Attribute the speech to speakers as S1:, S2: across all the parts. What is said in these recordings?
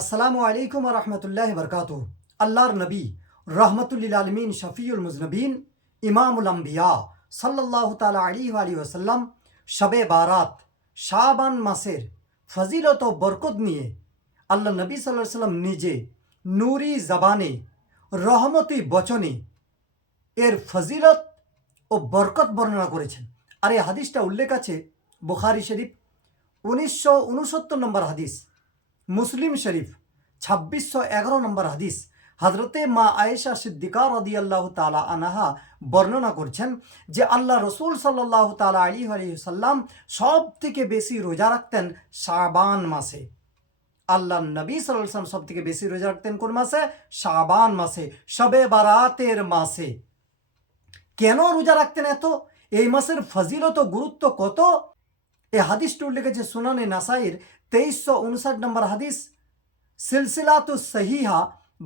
S1: আসসালামু আলাইকুম রহমতুল্লাহ বরকাত আল্লাহর নবী রহমতুল্লিল আলমিন, শফিউল মুজনবিন, ইমামুল আম্বিয়া সাল্লাহ তালা আলী আলী ওসাল্লাম শবে বারাত, শাবান মাসের ফজিলত ও বরকত নিয়ে আল্লাহ নবী সাল্লাহ সাল্লাম নিজে নুরি জবানে, রহমতি বচনে এর ফজিলত ও বরকত বর্ণনা করেছেন। আর এই হাদিসটা উল্লেখ আছে বুখারি শরীফ, উনিশশো উনসত্তর নম্বর হাদিস। মুসলিম শরীফ, ছাব্বিশশো এগারো নম্বর হাদিস। হজরতে মা আয়েশা সিদ্দিকা রদি আল্লাহ তালা আনাহা বর্ণনা করছেন যে আল্লাহ রসুল সাল্লাহ তালা আলী আলী সাল্লাম সব থেকে বেশি রোজা রাখতেন শাবান মাসে। আল্লাহ নবী সাল্লাম সব থেকে বেশি রোজা রাখতেন কোন মাসে? শাবান মাসে, শবে বারাতের মাসে। কেন রোজা রাখতেন এত? এই মাসের ফজিলত গুরুত্ব কত? এই হাদিসটি উল্লেখ আছে সুনানে নাসাইর তেইশশো উনষাট নম্বর হাদিস, সিলসিলাতু সহিহা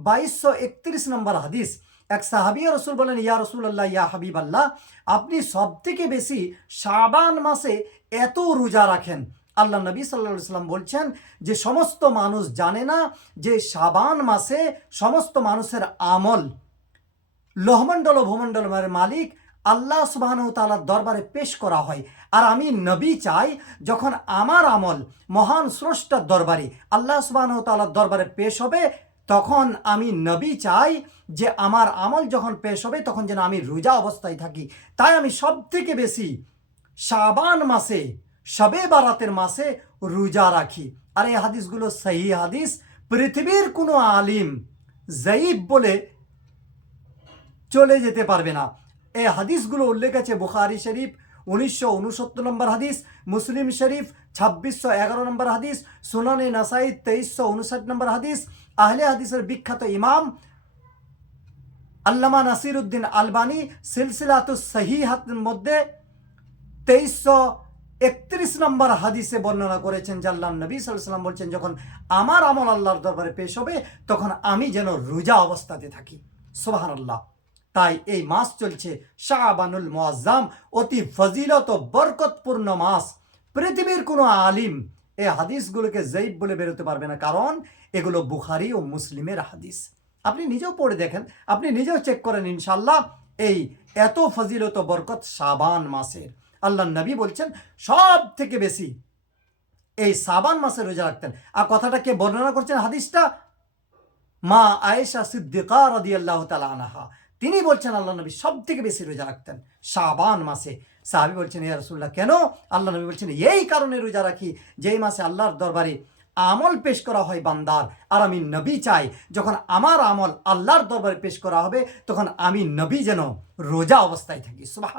S1: বাইশশো একত্রিশ নম্বর হাদিস। এক সাহাবিয়া রসুল বলেন, ইয়া রসুল আল্লাহ ইয়া হাবিব আল্লাহ আপনি সব থেকে বেশি শাবান মাসে এত রোজা রাখেন। আল্লাহ নবী সাল্লা সাল্লাম বলছেন যে, সমস্ত মানুষ জানে না যে শাবান মাসে সমস্ত মানুষের আমল লোহমণ্ডল ও ভূমণ্ডলের মালিক আল্লাহ সুবাহ তালার দরবারে পেশ করা হয়। আর আমি নবী চাই, যখন আমার আমল মহান স্রষ্টার দরবারে আল্লাহ সুবাহ তালার দরবারে পেশ হবে, তখন আমি নবী চাই যে আমার আমল যখন পেশ হবে, তখন যেন আমি রোজা অবস্থায় থাকি। তাই আমি সব থেকে বেশি শাবান মাসে সবে বারাতের মাসে রোজা রাখি। আর এই হাদিসগুলো সহি হাদিস। পৃথিবীর কোনো আলিম জয়ীব বলে চলে যেতে পারবে না। এই হাদিসগুলো উল্লেখ আছে বুখারি শরীফ উনিশশো উনসত্তর নম্বর হাদিস, মুসলিম শরীফ ছাব্বিশশো এগারো নম্বর হাদিস, সুনানে নাসাই তেইশশো উনষাট নম্বর হাদিস, আহলে হাদিসের বিখ্যাত ইমাম আল্লামা নাসির উদ্দিন আলবানি সিলসিলাত সহিহাতের মধ্যে তেইশশো একত্রিশ নম্বর হাদিসে বর্ণনা করেছেন আল্লাহ নবী সাল্লাম বলছেন, যখন আমার আমল আল্লাহর দরবারে পেশ হবে, তখন আমি যেন রোজা অবস্থাতে থাকি। সোহান আল্লাহ তাই এই মাস চলছে শাহবানুল মোয়াজ্জাম অতি ফজিলত ও বরকতপূর্ণ মাস। পৃথিবীর কোনো আলিম এই হাদিসগুলোকে জৈব বলে বেরোতে পারবে না। কারণ এগুলো বুখারি ও মুসলিমের হাদিস। আপনি নিজেও পড়ে দেখেন, আপনি নিজেও চেক করেন ইনশাল্লাহ এই এত ফজিলত বরকত সাবান মাসের। আল্লাহ নবী বলছেন, সব থেকে বেশি এই সাবান মাসে রোজা রাখতেন। আর কথাটা কে বর্ণনা করছেন হাদিসটা? মা আয়েশা সিদ্দিকা রদি আল্লাহ তালা আনাহা। তিনি বলছেন আল্লাহ নবী সব থেকে বেশি রোজা রাখতেন। শাবান মাসে। সাহাবি বলছেন ইয়া রসুল্লাহ কেন? আল্লাহ নবী বলছেন, এই কারণে রোজা রাখি, যেই মাসে আল্লাহর দরবারে আমল পেশ করা হয় বান্দার। আর আমি নবী চাই, যখন আমার আমল আল্লাহর দরবারে পেশ করা হবে, তখন আমি নবী যেন রোজা অবস্থায় থাকি। সুবাহ